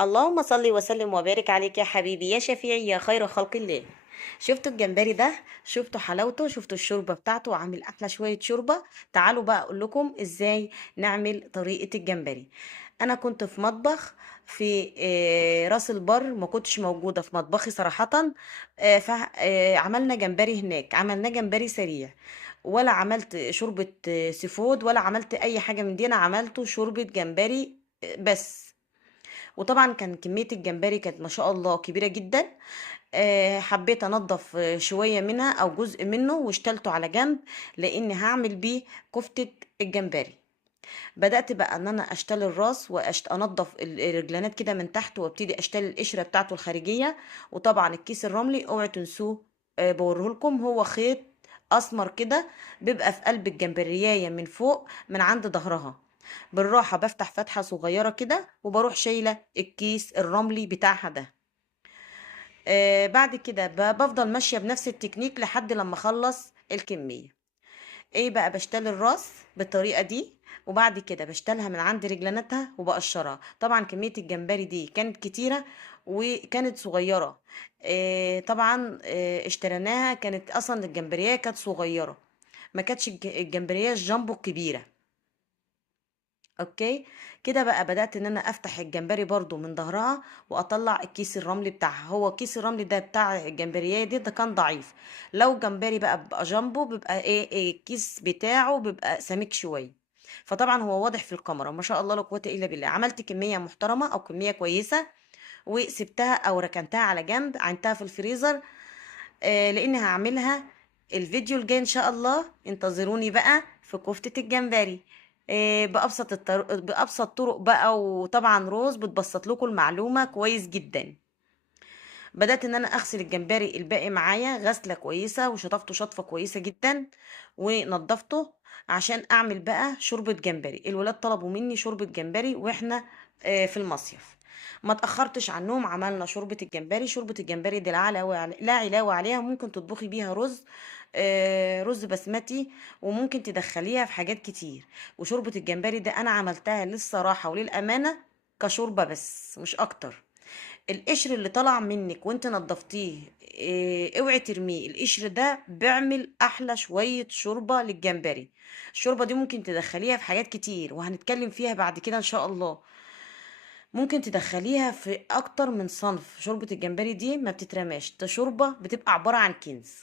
اللهم صل وسلم وبارك عليك يا حبيبي يا شفيعي يا خير خلق الله. شفتوا الجمبري ده؟ شفتوا حلاوته؟ شفتوا الشوربه بتاعته؟ عامل احلى شويه شوربه. تعالوا بقى اقول لكم ازاي نعمل طريقه الجمبري. انا كنت في مطبخ في راس البر، ما كنتش موجوده في مطبخي صراحه. فعملنا جمبري هناك، عملنا جمبري سريع. ولا عملت شوربه سيفود ولا عملت اي حاجه من دي، انا عملته شوربه جمبري بس. وطبعا كان كمية الجمبري كانت ما شاء الله كبيرة جدا. حبيت انضف شوية منها او جزء منه واشتلته على جنب، لاني هعمل بيه كفتة الجمبري. بدأت بقى ان انا اشتل الراس وانضف الرجلانات كده من تحت، وابتدي اشتل القشرة بتاعته الخارجية. وطبعا الكيس الرملي اوعوا تنسوه. بوريهولكم، هو خيط اسمر كده بيبقى في قلب الجمبرياية من فوق من عند ظهرها. بالراحة بفتح فتحة صغيرة كده وبروح شايلة الكيس الرملي بتاعها ده. بعد كده بفضل ماشية بنفس التكنيك لحد لما اخلص الكمية. ايه بقى، بشتغل الراس بالطريقة دي، وبعد كده بشتلها من عند رجلانتها وبقشرها. طبعا كمية الجمبري دي كانت كتيرة وكانت صغيرة. طبعا اشتريناها، كانت اصلا الجمبرية كانت صغيرة، ما كانتش الجمبرية الجامبو الكبيرة. اوكي. كده بقى بدأت ان انا افتح الجمبري برضو من ظهرها واطلع الكيس الرملي بتاعها. هو كيس الرملي ده بتاع الجمبريه دي ده كان ضعيف. لو جمبري بقى بيبقى جامبو بيبقى ايه الكيس بتاعه بيبقى سميك شويه. فطبعا هو واضح في الكاميرا ما شاء الله لا قوه الا بالله. عملت كميه محترمه او كميه كويسه وسبتها او ركنتها على جنب، عينتها في الفريزر. لاني هعملها الفيديو الجاي ان شاء الله. انتظروني بقى في كفتة الجمبري بأبسط طرق بقى. وطبعا روز بتبسط لكم المعلومة كويس جدا. بدأت ان انا اغسل الجمبري الباقي معايا غسلة كويسة وشطفته شطفة كويسة جدا ونضفته عشان اعمل بقى شوربة جمبري. الولاد طلبوا مني شوربة جمبري واحنا في المصيف. ما تأخرتش عنهم، عملنا شوربة الجمبري. شوربة الجمبري دي لا علاوة عليها، ممكن تطبخي بيها رز، رز بسمتي، وممكن تدخليها في حاجات كتير. وشوربة الجمبري ده انا عملتها للصراحة وللأمانة كشوربة بس مش اكتر. القشر اللي طلع منك وانت نضفتيه اوعي ترميه. القشر ده بيعمل احلى شوية شوربة للجمبري. الشوربة دي ممكن تدخليها في حاجات كتير وهنتكلم فيها بعد كده ان شاء الله. ممكن تدخليها في اكتر من صنف. شوربة الجمبري دي ما بتترماش، ده شوربة بتبقى عبارة عن كنز.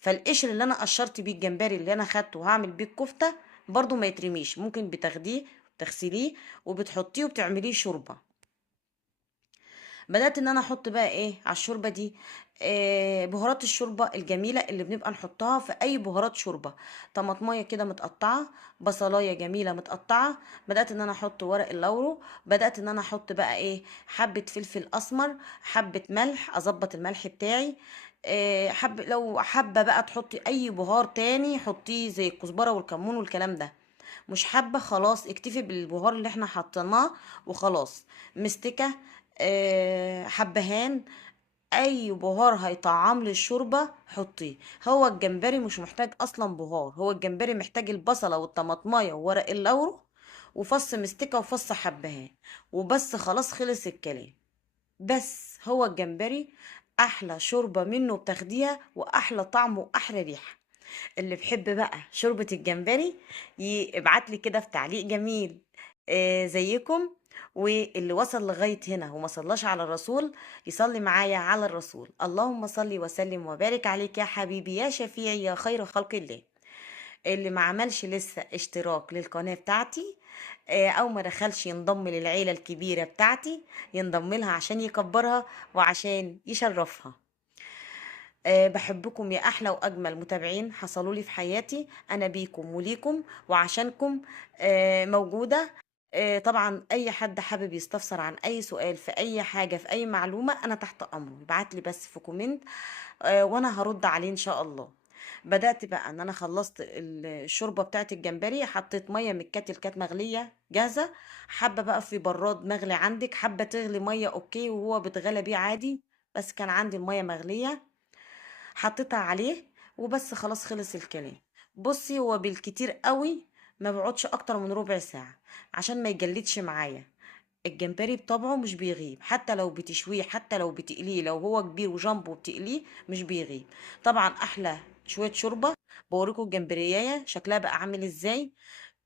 فالقشر اللي انا قشرت بيه الجمبري اللي انا خدته وهعمل بيه الكفتة برضو ما يترميش، ممكن بتاخديه تغسليه وبتحطيه وبتعمليه شوربة. بدأت ان انا احط بقى ايه على الشوربة دي. بهارات الشوربة الجميلة اللي بنبقى نحطها في اي بهارات شوربة. طماطمية كده متقطعة، بصلاية جميلة متقطعة. بدأت ان انا احط ورق اللورو. بدأت ان انا احط بقى ايه حبة فلفل اسمر، حبة ملح، اظبط الملح بتاعي. لو حابة بقى تحطي اي بهار تاني حطيه زي الكزبرة والكمون والكلام ده. مش حابة خلاص اكتفي بالبهار اللي احنا حطيناه وخلاص. مستكة، حبهان، اي بهار هيطعم لي الشوربه حطيه. هو الجمبري مش محتاج اصلا بهار، هو الجمبري محتاج البصله والطماطمايه وورق اللورو وفص مستكه وفص حبهان وبس. خلاص خلص الكلام. بس هو الجمبري احلى شوربه منه بتاخديها واحلى طعم واحلى ريحه. اللي بحب بقى شوربة الجمبري يبعت لي كده في تعليق جميل زيكم. واللي وصل لغاية هنا وما صلاش على الرسول يصلي معايا على الرسول. اللهم صل وسلم وبارك عليك يا حبيبي يا شفيعي يا خير خلق الله. اللي ما عملش لسه اشتراك للقناة بتاعتي او ما دخلش ينضم للعيلة الكبيرة بتاعتي ينضم لها عشان يكبرها وعشان يشرفها. بحبكم يا احلى واجمل متابعين حصلوا لي في حياتي. انا بيكم وليكم وعشانكم موجودة. طبعا اي حد حابب يستفسر عن اي سؤال في اي حاجة في اي معلومة انا تحت امره، يبعت لي بس في كومنت وانا هرد عليه ان شاء الله. بدأت بقى ان انا خلصت الشوربة بتاعت الجمبري، حطيت مية من الكاتل كانت مغلية جاهزة. حابة بقى في براد مغلي عندك، حابة تغلي مية اوكي وهو بتغلى بيه عادي. بس كان عندي المية مغلية حطيتها عليه وبس. خلاص خلص الكلام. بصي هو بالكتير قوي ما بيقعدش اكتر من ربع ساعة عشان ما يجلدش معايا. الجمبري بطبعه مش بيغيب، حتى لو بتشويه، حتى لو بتقليه، لو هو كبير وجامبو بتقليه مش بيغيب. طبعا احلى شويه شوربه. بوريكم الجمبريايه شكلها بقى عامل ازاي.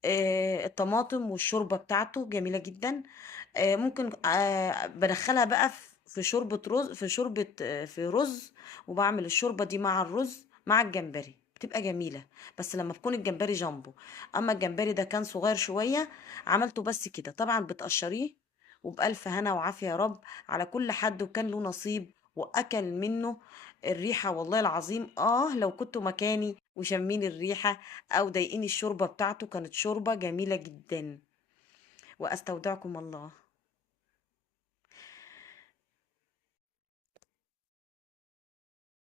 الطماطم والشوربه بتاعته جميله جدا. ممكن بدخلها بقى في شوربه رز، في شوربه في رز. وبعمل الشوربه دي مع الرز مع الجمبري بتبقى جميله. بس لما بكون الجمبري جامبو. اما الجمبري ده كان صغير شويه، عملته بس كده. طبعا بتقشريه، وبألف هنا وعافية يا رب على كل حد وكان له نصيب وأكل منه. الريحة والله العظيم لو كنتوا مكاني وشمين الريحة أو ضايقين الشوربة بتاعته، كانت شوربة جميلة جدا. وأستودعكم الله.